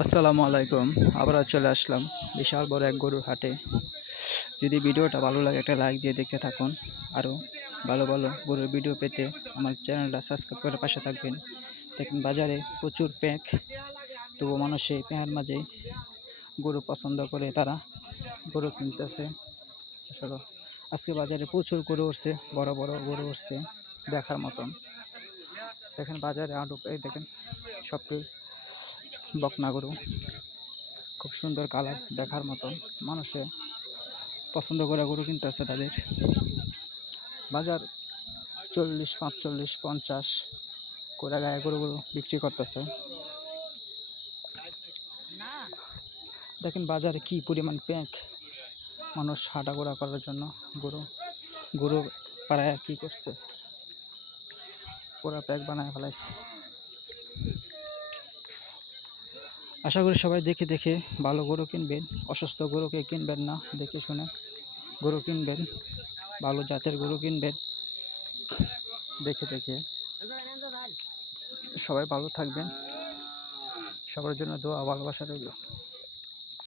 আসসালামু আলাইকুম। আবার চলে আসলাম বিশাল বড় এক গরুর হাটে। যদি ভিডিওটা ভালো লাগে একটা লাইক দিয়ে দেখতে থাকুন। আরও ভালো ভালো গরুর ভিডিও পেতে আমার চ্যানেলটা সাবস্ক্রাইব করে পাশে থাকবেন। দেখেন বাজারে প্রচুর প্যাক, তবু মানুষ সেই প্যাঁকের মাঝে গরু পছন্দ করে তারা গরু কিনতেছে। আসলে আজকে বাজারে প্রচুর গরু উঠছে, বড় বড় গরু উঠছে দেখার মতন। দেখেন বাজারে আটক, এই দেখেন সবটি বকনা গরু, খুব সুন্দর কালার দেখার মতন। মানুষে পছন্দ করে গরু কিনতেছে তাদের। বাজার 40, 45, 50 করে গায়ে গরুগুলো বিক্রি করতেছে। দেখেন বাজারে কি পরিমাণ প্যাক, মানুষ হাঁটাঘোরা করার জন্য গরু গরু পাড়ায় কি করছে, পুরা প্যাক বানায় ফেলাইছে। আশা করি সবাই দেখে দেখে ভালো গরু কিনবেন, অসুস্থ গরুকে কিনবেন না, দেখে শুনে গরু কিনবেন, ভালো জাতের গরু কিনবেন দেখে দেখে। সবাই ভালো থাকবেন, সবার জন্য দোয়া ভালোবাসা রইল।